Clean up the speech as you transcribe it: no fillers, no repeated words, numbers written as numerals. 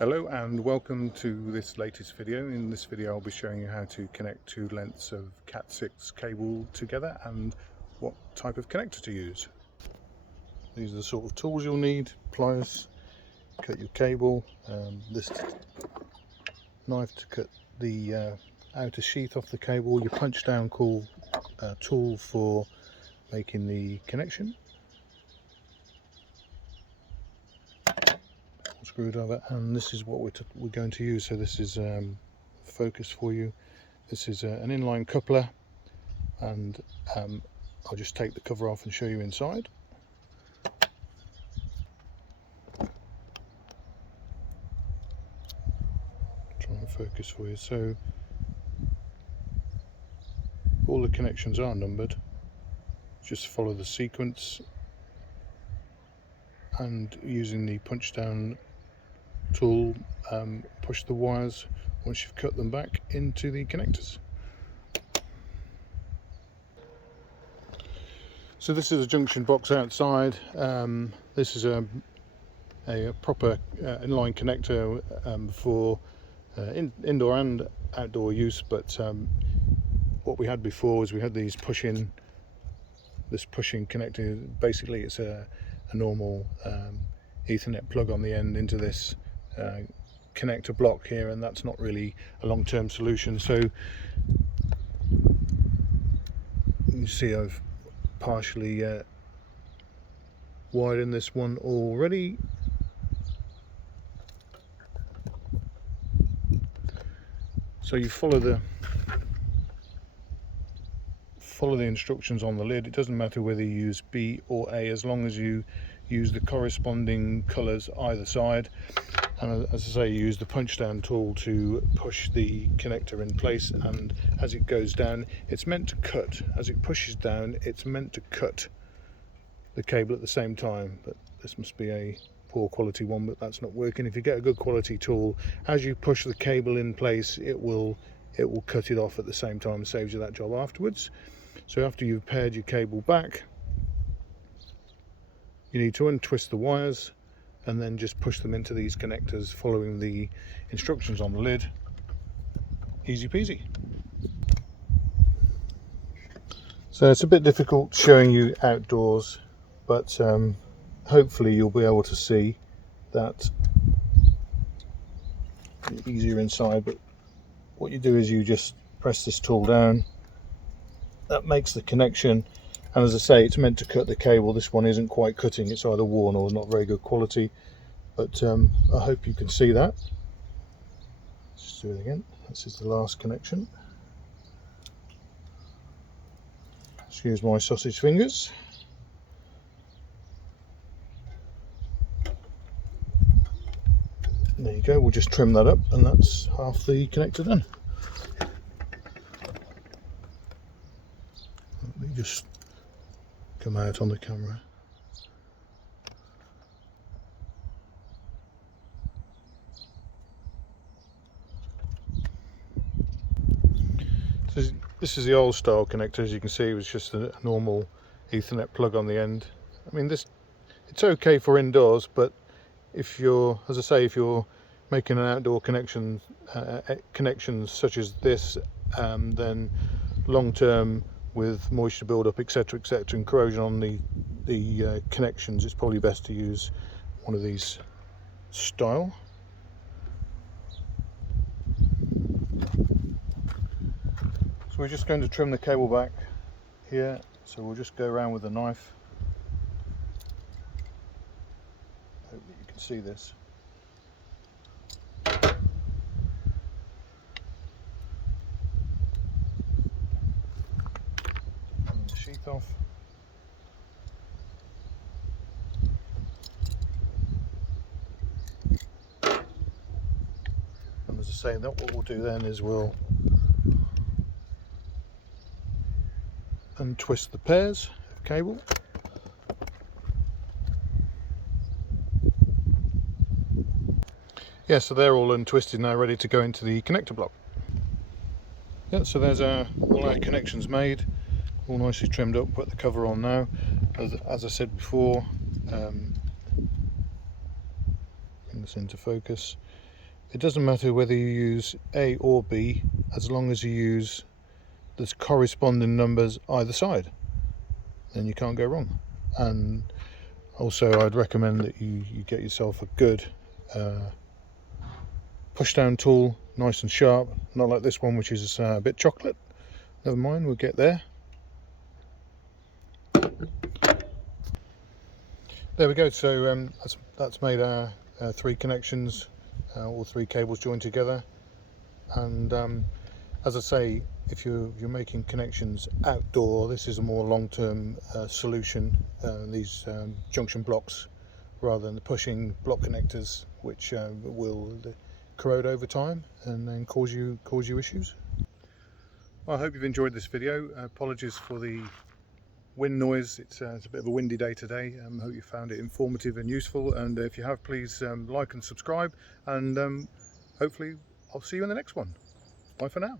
Hello and welcome to this latest video. In this video I'll be showing you how to connect two lengths of Cat6 cable together and what type of connector to use. These are the sort of tools you'll need: pliers, cut your cable, this knife to cut the outer sheath off the cable, your punch down tool for making the connection, screwdriver, and this is what we're going to use. So this is focus for you. This is an inline coupler, and I'll just take the cover off and show you inside. Try and focus for you. So all the connections are numbered. Just follow the sequence, and using the punch down tool, push the wires once you've cut them back into the connectors. So this is a junction box outside. This is a proper inline connector for indoor and outdoor use, but what we had before was we had these pushing connector. Basically it's a normal Ethernet plug on the end into this connector block here, and that's not really a long-term solution. So you see I've partially widened this one already. So you follow the instructions on the lid. It doesn't matter whether you use B or A, as long as you use the corresponding colours either side. And as I say, you use the punch down tool to push the connector in place, and as it goes down it's meant to cut. As it pushes down it's meant to cut the cable at the same time, but this must be a poor quality one, but that's not working. If you get a good quality tool, as you push the cable in place it will cut it off at the same time, saves you that job afterwards. So after you've paired your cable back, you need to untwist the wires and then just push them into these connectors, following the instructions on the lid. Easy peasy. So it's a bit difficult showing you outdoors, but hopefully you'll be able to see that. Easier inside, but what you do is you just press this tool down. That makes the connection, and as I say, it's meant to cut the cable. This one isn't quite cutting, it's either worn or not very good quality, but I hope you can see that. Let's just do it again. This is the last connection. Excuse my sausage fingers. There you go, we'll just trim that up, and that's half the connector done. Let me just come out on the camera. So this is the old style connector. As you can see, it was just a normal Ethernet plug on the end. I mean, it's okay for indoors, but if you're, as I say, if you're making an outdoor connection, connections such as this, then long term with moisture build-up, etc., and corrosion on the connections, it's probably best to use one of these style. So we're just going to trim the cable back here, so we'll just go around with a knife. Hope that you can see this. Sheath off. And as I say, that what we'll do then is we'll untwist the pairs of cable. Yeah, so they're all untwisted now, ready to go into the connector block. Yeah, so there's all our connections made, all nicely trimmed up. Put the cover on now. As I said before, bring this into focus. It doesn't matter whether you use A or B, as long as you use the corresponding numbers either side, then you can't go wrong. And also I'd recommend that you get yourself a good push down tool, nice and sharp, not like this one which is a bit chocolate. Never mind, we'll get there. There we go. So that's made our 3 connections, all 3 cables joined together. And as I say, if you're making connections outdoor, this is a more long-term solution. These junction blocks, rather than the pushing block connectors, which will corrode over time and then cause you issues. Well, I hope you've enjoyed this video. Apologies for the wind noise. It's a bit of a windy day today. I hope you found it informative and useful, and if you have, please like and subscribe, and hopefully I'll see you in the next one. Bye for now.